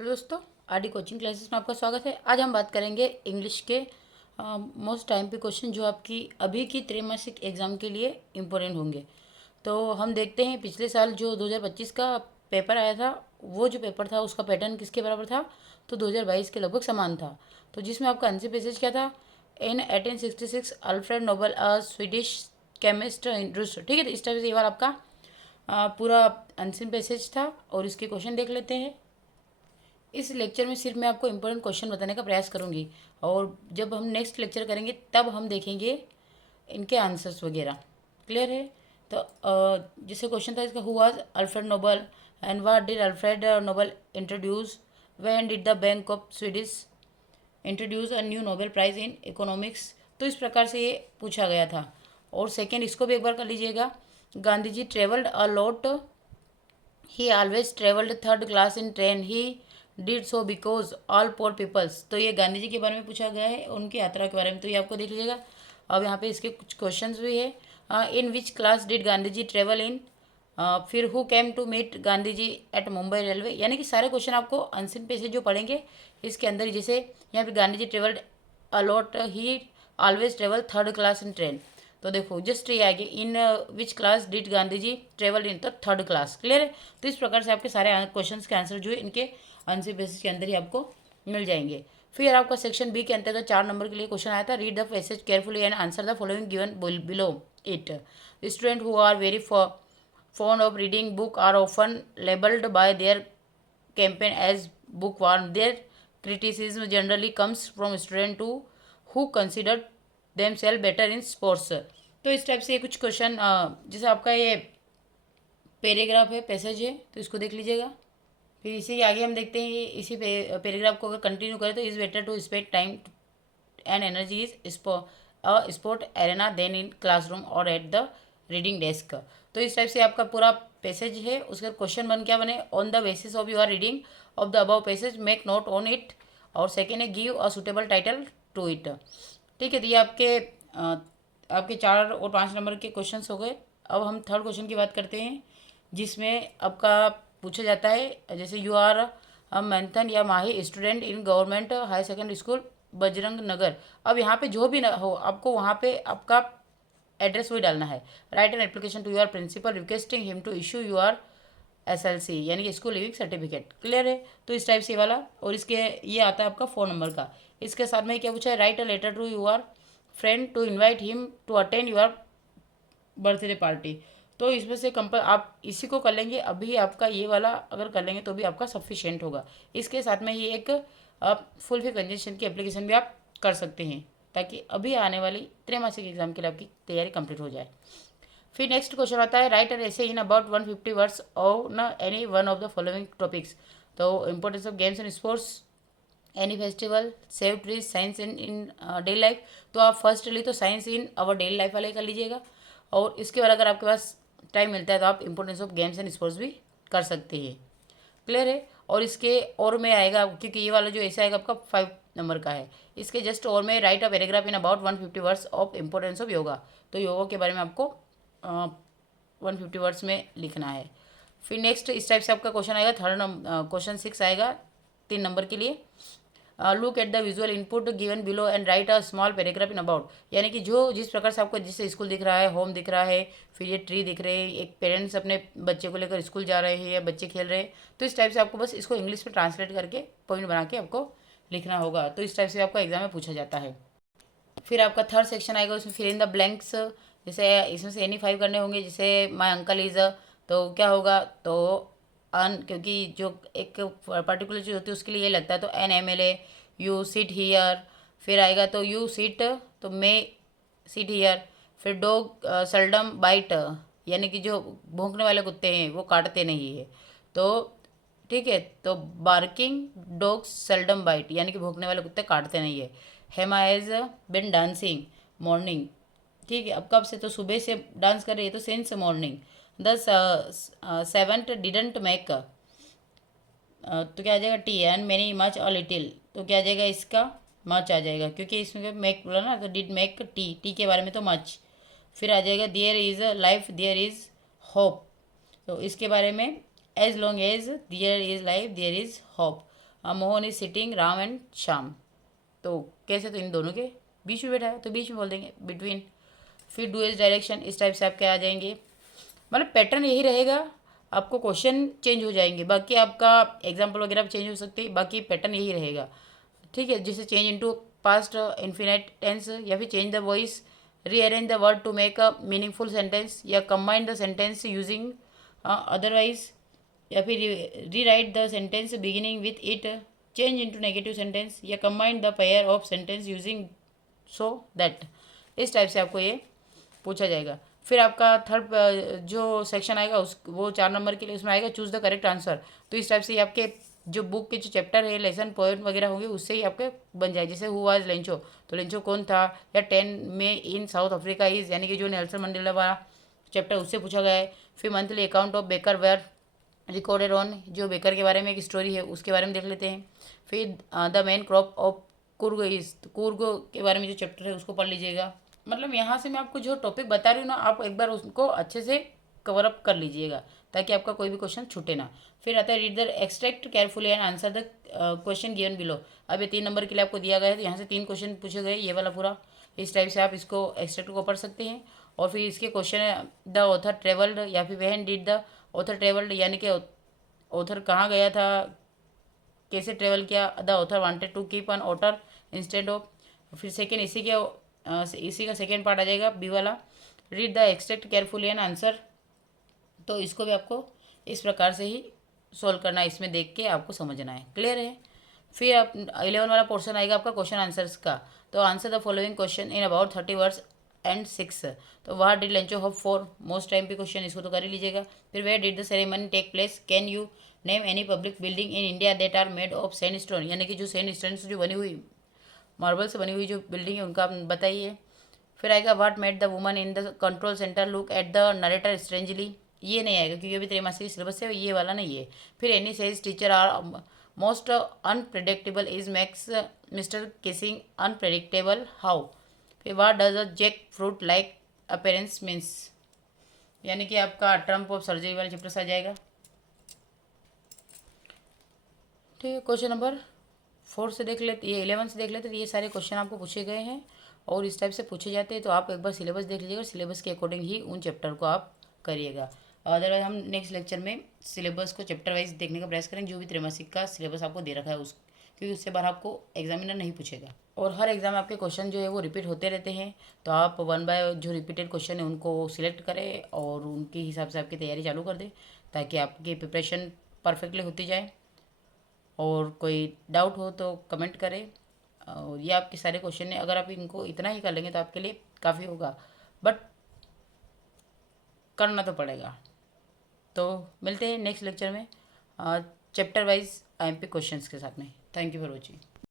Hello दोस्तों, RD coaching classes में आपका स्वागत है। आज हम बात करेंगे इंग्लिश के मोस्ट टाइम पे क्वेश्चन जो आपकी अभी की त्रैमासिक एग्ज़ाम के लिए इम्पोर्टेंट होंगे। तो हम देखते हैं पिछले साल जो 2025 का पेपर आया था, वो जो पेपर था उसका पैटर्न किसके बराबर था, तो 2022 के लगभग समान था। तो जिसमें आपका आंसर पैसेज क्या था, in 1866 Alfred Nobel Swedish chemist introduced. ठीक है, तो इस टाइप से ये बार आपका पूरा आंसर पैसेज था और इसके क्वेश्चन देख लेते हैं। इस लेक्चर में सिर्फ मैं आपको इम्पोर्टेंट क्वेश्चन बताने का प्रयास करूंगी और जब हम नेक्स्ट लेक्चर करेंगे तब हम देखेंगे इनके आंसर्स वगैरह। क्लियर है? तो जैसे क्वेश्चन था इसका, who was Alfred Nobel and what did Alfred Nobel introduce, when did the bank of Swedish introduce a new Nobel prize in economics. तो इस प्रकार से ये पूछा गया था। और सेकेंड, इसको भी एक बार कर लीजिएगा। Gandhi ji travelled a lot, he always travelled third class in train, he did so because all poor peoples. तो ये गांधी जी के बारे में पूछा गया है, उनकी यात्रा के बारे में, तो ये आपको देख लीजिएगा। अब यहाँ पे इसके कुछ क्वेश्चंस भी है। In which class did Gandhi ji travel in, फिर who came to meet Gandhi ji at Mumbai railway. यानी कि सारे क्वेश्चन आपको आंसर पे से जो पढ़ेंगे इसके अंदर ही। जैसे यहाँ पे Gandhi ji travelled a lot, he always travel third class in train. तो देखो जस्ट ये आगे, in which class did Gandhi ji travel in the third class. Clear है? तो इस प्रकार से आपके सारे क्वेश्चंस के आंसर जो है इनके आंसर बेसिस के अंदर ही आपको मिल जाएंगे। फिर आपका सेक्शन बी के अंतर्गत 4 नंबर के लिए क्वेश्चन आया था, read the passage carefully and answer the following given below it. Student who are very fond of reading book are often labeled by their campaign as bookworm. Their criticism generally comes from students who consider themselves better in sports. तो इस type से ये कुछ question, जैसे आपका ये paragraph है, passage है, तो इसको देख लीजिएगा। फिर इसी के आगे हम देखते हैं, इसी पैराग्राफ को अगर कंटिन्यू करें तो is better to spend time and energy is sport arena than in classroom और एट द रीडिंग डेस्क। तो इस टाइप से आपका पूरा पैसेज है, उसका क्वेश्चन बन क्या बने, on the basis of your reading of the above passage make note on it. और सेकेंड है give a suitable title to it. ठीक है, तो ये आपके 4 और 5 नंबर के क्वेश्चन हो गए। अब हम थर्ड क्वेश्चन की बात करते हैं, जिसमें आपका पूछा जाता है, जैसे यू आर मंथन या Mahi student in government high secondary school Bajrang Nagar. अब यहाँ पे जो भी हो आपको वहाँ पे आपका एड्रेस वही डालना है। Write an application to your principal requesting him to issue your SLC यानी कि स्कूल लिविंग सर्टिफिकेट। क्लियर है? तो इस टाइप से वाला, और इसके ये आता है आपका 4 नंबर का। इसके साथ में क्या पूछा है, write a letter to your friend to invite him to attend your birthday party. तो इसमें से आप इसी को कर लेंगे, अभी आपका ये वाला अगर कर लेंगे तो भी आपका सफिशिएंट होगा। इसके साथ में ही एक आप फुल फी कंजेशन की एप्लीकेशन भी आप कर सकते हैं, ताकि अभी आने वाली त्रैमासिक एग्जाम के लिए आपकी तैयारी कंप्लीट हो जाए। फिर नेक्स्ट क्वेश्चन आता है, write an essay in about 150 words on any one of the following topics. तो importance of games and sports, any festival, save trees, science in daily life. तो आप फर्स्टली तो science in our daily life वाले कर लीजिएगा, और इसके बाद अगर आपके पास टाइम मिलता है तो आप importance of games and sports भी कर सकते हैं। क्लियर है? और इसके और में आएगा, क्योंकि ये वाला जो ऐसा आएगा आपका 5 नंबर का है, इसके जस्ट और में right a paragraph in about 150 words of importance of yoga. तो योगा के बारे में आपको 150 वर्ड्स में लिखना है। फिर नेक्स्ट इस टाइप से आपका क्वेश्चन आएगा, थर्ड क्वेश्चन 6 आएगा 3 नंबर के लिए। Look at the visual input given below and right a small paragraph in about. यानी कि जो जिस प्रकार से आपको जैसे स्कूल दिख रहा है, होम दिख रहा है, फिर ये ट्री दिख रहे हैं, एक पेरेंट्स अपने बच्चे को लेकर स्कूल जा रहे हैं या बच्चे खेल रहे हैं, तो इस टाइप से आपको बस इसको इंग्लिश में ट्रांसलेट करके पॉइंट बना के आपको लिखना होगा। तो इस टाइप से आपका एग्जाम में पूछा जाता है। फिर आपका थर्ड सेक्शन आएगा, उसमें फिर इन द ब्लैंक्स। जैसे इसमें से एनी 5 करने होंगे, जैसे माई अंकल इज़ तो क्या होगा, तो अन, क्योंकि जो एक पर्टिकुलर चीज़ होती है उसके लिए ये लगता है, तो NMLA, यू सिट हीयर। फिर आएगा तो यू सिट, तो मे सिट हीयर। फिर डॉग सेल्डम बाइट, यानी कि जो भौंकने वाले कुत्ते हैं वो काटते नहीं है। तो ठीक है, तो बार्किंग डॉग्स सेल्डम बाइट, यानी कि भौंकने वाले कुत्ते काटते नहीं है। Hema has been dancing morning. ठीक है, अब कब से, तो सुबह से डांस कर रही है, तो since morning. The seventh didn't make, तो क्या आ जाएगा, टी। एंड मैनी मच और लिटिल, तो क्या आ जाएगा इसका, मच आ जाएगा, क्योंकि इसमें मेक बोला ना, तो डिड मेक टी, टी के बारे में तो मच। फिर आ जाएगा there is life there is hope, तो इसके बारे में as long as there is life there is hope. Mohan is sitting Ram and Shyam. तो कैसे, तो इन दोनों के बीच में बैठा है तो बीच में बोल देंगे बिटवीन। फिर डू इज डायरेक्शन, इस टाइप से आपके आ जाएंगे। मतलब पैटर्न यही रहेगा, आपको क्वेश्चन चेंज हो जाएंगे, बाकी आपका एग्जाम्पल वगैरह चेंज हो सकते हैं, बाकी पैटर्न यही रहेगा। ठीक है, जैसे change into past infinite tense, या फिर change the voice, rearrange the word to make a meaningful sentence, या combine the sentence using otherwise, या फिर rewrite the sentence beginning with it, change into negative sentence, या combine the pair of sentence using so that. इस type से आपको ये पूछा जाएगा। फिर आपका थर्ड जो सेक्शन आएगा उस वो 4 नंबर के लिए, उसमें आएगा चूज़ द करेक्ट आंसर। तो इस टाइप से ये आपके जो बुक के जो चैप्टर है, लेसन पॉइंट वगैरह होंगे, उससे ही आपके बन जाए। जैसे हु वाज लेंचो, तो लेंचो कौन था, या 10 में इन साउथ अफ्रीका इज, यानी कि जो नेल्सन मंडेला वाला चैप्टर उससे पूछा गया है। फिर monthly account of baker were recorded on, जो बेकर के बारे में एक स्टोरी है उसके बारे में देख लेते हैं। फिर the main crop of Coorg is, Coorg के बारे में जो चैप्टर है उसको पढ़ लीजिएगा। मतलब यहाँ से मैं आपको जो टॉपिक बता रही हूँ ना, आप एक बार उसको अच्छे से कवर अप कर लीजिएगा ताकि आपका कोई भी क्वेश्चन छूटे ना। फिर आता है read the extract carefully and answer the question given below. अब ये 3 नंबर के लिए आपको दिया गया है, तो यहाँ से 3 क्वेश्चन पूछे गए, ये वाला पूरा। इस टाइप से आप इसको एक्सट्रैक्ट को पढ़ सकते हैं। और फिर इसके क्वेश्चन है द ऑथर ट्रेवल्ड, या फिर वहन डिड द ऑथर ट्रेवल्ड, यानी कि ऑथर कहाँ गया था, कैसे ट्रेवल किया। The author wanted to keep an otter instead of. फिर सेकेंड इसी का सेकेंड पार्ट आ जाएगा बी वाला, read the extract carefully and answer. तो इसको भी आपको इस प्रकार से ही सॉल्व करना है, इसमें देख के आपको समझना है। क्लियर है। फिर आप 11 वाला पोर्शन आएगा आपका क्वेश्चन आंसर्स का। तो answer the following question in about 30 words and 6। तो what did Lencho hope for, most time पे क्वेश्चन, इसको तो कर ही लीजिएगा। फिर where did the ceremony take place, can you name any public building in India that are made of sandstone, यानी कि जो सैंडस्टोन से जो बनी हुई, मार्बल से बनी हुई जो बिल्डिंग है उनका आप बताइए। फिर आएगा what made the woman in the control centre look at the narrator strangely, ये नहीं आएगा क्योंकि अभी त्रैमासिक सिलेबस है, ये वाला नहीं है। फिर Annie says teacher are most unpredictable is max mister kissing unpredictable how. फिर what does a jackfruit like appearance means, यानी कि आपका ट्रम्प ऑफ सर्जरी वाला चैप्टर से आ जाएगा। ठीक है, क्वेश्चन नंबर 4 से देख लेते, ये 11 से देख लेते, तो ये सारे क्वेश्चन आपको पूछे गए हैं और इस टाइप से पूछे जाते हैं। तो आप एक बार सिलेबस देख लीजिएगा, सिलेबस के अकॉर्डिंग ही उन चैप्टर को आप करिएगा। अदरवाइज हम नेक्स्ट लेक्चर में सिलेबस को चैप्टर वाइज देखने का प्रयास करेंगे, जो भी त्रैमासिक का सिलेबस आपको दे रखा है उस, क्योंकि उससे बाहर आपको एग्जामिनर नहीं पूछेगा। और हर एग्जाम आपके क्वेश्चन जो है वो रिपीट होते रहते हैं, तो आप 1 बाय जो रिपीटेड क्वेश्चन है उनको सिलेक्ट करें और उनके हिसाब से आपकी तैयारी चालू कर दें, ताकि आपकी प्रिपरेशन परफेक्टली होती जाए। और कोई डाउट हो तो कमेंट करें। और ये आपके सारे क्वेश्चन हैं, अगर आप इनको इतना ही कर लेंगे तो आपके लिए काफ़ी होगा, बट करना तो पड़ेगा। तो मिलते हैं नेक्स्ट लेक्चर में चैप्टर वाइज आईएमपी क्वेश्चंस के साथ में। Thank you for watching.